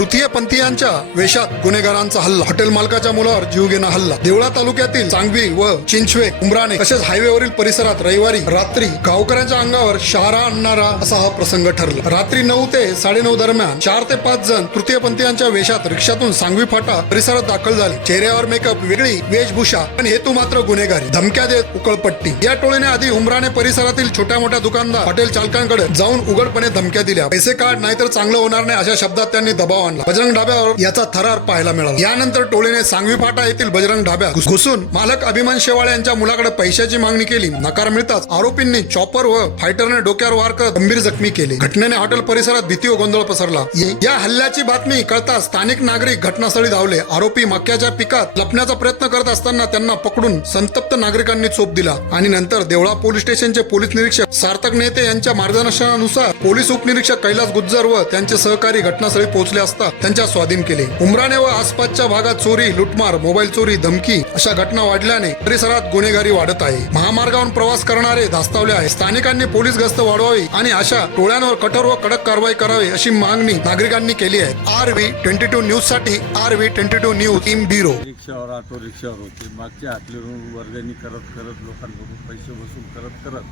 तृतीय पंथीयांच्या वेशात गुन्हेगारांचा हल्ला. हॉटेल मालकाच्या मुलावर जीवघेणा हल्ला. देवळा तालुक्यातील चांगवी व चिंचवे उमराणे तसेच हायवेवरील परिसरात रविवारी रात्री गावकऱ्यांच्या अंगावर शहारा आणणारा असा हा प्रसंग ठरला. रात्री नऊ ते साडेनऊ दरम्यान चार ते पाच जण तृतीय पंथीयांच्या वेशात रिक्षातून सांगवी फाटा परिसरात दाखल झाले. चेहऱ्यावर मेकअप वेगळी वेशभूषा पण हेतू मात्र गुन्हेगारी. धमक्या देत उकळपट्टी. या टोळीने आधी उमराणे परिसरातील छोट्या मोठ्या दुकानदार हॉटेल चालकांकडे जाऊन उघडपणे धमक्या दिल्या. पैसे काढ नाहीतर चांगलं होणार नाही अशा शब्दात त्यांनी दबाव मानला बजरंग ढाब्यावर याचा थरार पाहायला मिळाला. यानंतर टोळीने सांगवी फाटा येथील बजरंग ढाब्यात घुसून मालक अभिमान शेवाळे यांच्या मुलाकडे पैशाची मागणी केली. नकार मिळताच आरोपींनी चॉपर व फायटरने डोक्यावर वार करत गंभीर जखमी केले. घटनेने हॉटेल परिसरात भीती व गोंधळ पसरला. या हल्ल्याची बातमी कळताच स्थानिक नागरिक घटनास्थळी धावले. आरोपी मक्याच्या पिकात लपण्याचा प्रयत्न करत असताना त्यांना पकडून संतप्त नागरिकांनी चोप दिला. आणि नंतर देवळा पोलीस स्टेशनचे पोलीस निरीक्षक सार्थक नेते यांच्या मार्गदर्शनानुसार पोलीस उपनिरीक्षक कैलास गुज्जर व त्यांचे सहकारी घटनास्थळी पोहोचले असता त्यांच्या स्वाधीन केले. उमराणे व आसपासच्या भागात चोरी लुटमार मोबाईल चोरी धमकी अशा घटना वाढल्याने परिसरात गुन्हेगारी वाढत आहे. महामार्गावरून प्रवास करणारे धास्तावले आहे स्थानिकांनी पोलीस गस्त वाढवावी आणि अशा टोळ्यांवर कठोर व कडक कारवाई करावी अशी मागणी नागरिकांनी केली आहे. आर व्ही ट्वेंटी टू न्यूजसाठी R V twenty two news team bureau. रिक्षावर auto रिक्षावर होते. मागच्या हातलीवरून वर्गणी करत करत लोकांकडून पैसे वसूल करत करत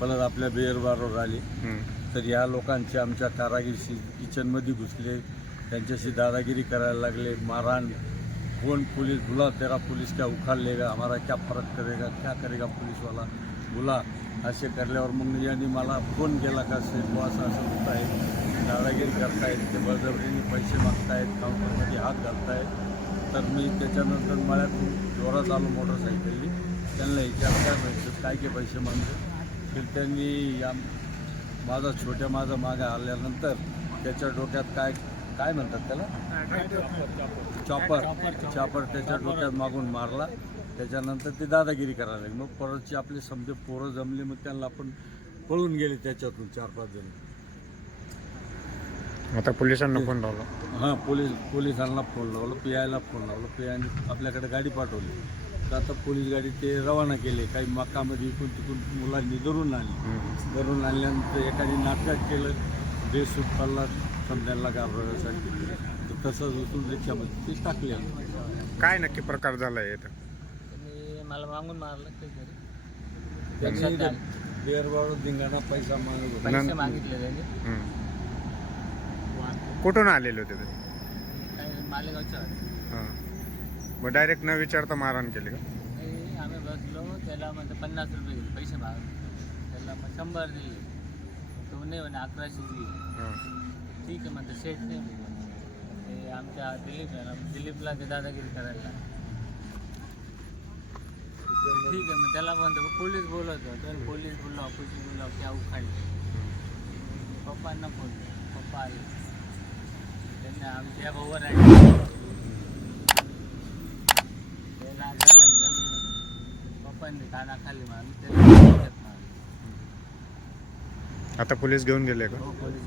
परत आपल्या बेअर बारवर आले तर या लोकांचे आमच्या कारागीरशी किचनमध्ये घुसले. त्यांच्याशी दादागिरी करायला लागले. मारहाण कौन पुलिस बुला तेरा पुलिस क्या उखाड़ लेगा हमारा क्या फरक करेगा क्या करेगा पुलिसवाला? बुला असे करल्यावर मग यांनी मला फोन केला का सेठ असं असं होत आहे दादागिरी करतायत ते बळजबरीने पैसे मागतायत काउंटरमध्ये हात घालतायत. तर मी त्याच्यानंतर मला जोरात आलो मोटरसायकलनी. त्यांना विचार काय काय काय पैसे मागतो तर त्यांनी या माझा छोट्या माझा मागे आल्यानंतर त्याच्या डोक्यात काय काय म्हणतात त्याला? चॉपर चॉपर त्याच्या डोक्यात मागून मारला. त्याच्यानंतर ते दादागिरी करायला लागले. मग परतची आपले समजे पोरं जमले मग त्यांना आपण पळून गेले त्याच्यातून चार पाच जण. आता पोलिसांना फोन लावला. हां पोलीस पोलिसांना फोन लावलं पी आयला फोन लावलं. पी आयने आपल्याकडे गाडी पाठवली. तर आता पोलीस गाडी ते रवाना केले. काही मकामध्ये इकडून तिकडून मुलांनी धरून आणली. धरून आणल्यानंतर एकाने नाटक केलं. ड्रेस सूट पडला समजायला घाबरण्यासाठी तर तसंच उचलून रिक्षामध्ये ते टाकले काय नक्की प्रकार झालाय इथं? त्यांनी मला मागून मारलं काहीतरी त्यांनी लक्षात. बेरबाळू धिंगाणा पैसा मागत होता. पैसे नं- मागितले त्यांनी. हम्म. कुठून आलेले होते ते? काही मालेगावच्या. हां. मग डायरेक्ट न विचारता मारहाण केली का? काही आम्ही बसलो. त्याला म्हणतो पन्नास रुपये दिले पैसे माग त्याला मग शंभर दिले. तो नाही म्हणे अकराशे दिली. हां. ठीक आहे म्हणतो सेट नाही. ते आमच्या दिलीप आहे ना दिलीपला ते दादागिरी करायला. ठीक आहे मग त्याला म्हणतो पोलीस बोलत होतो पोलीस बोललो पोलीस बोललो त्या उखाडले पप्पांना फ़ोन. पप्पा आले त्यांनी आमच्या भाऊवर आहे त्याला आता त्याला पोलीस घेऊन गेले का हो पोलीस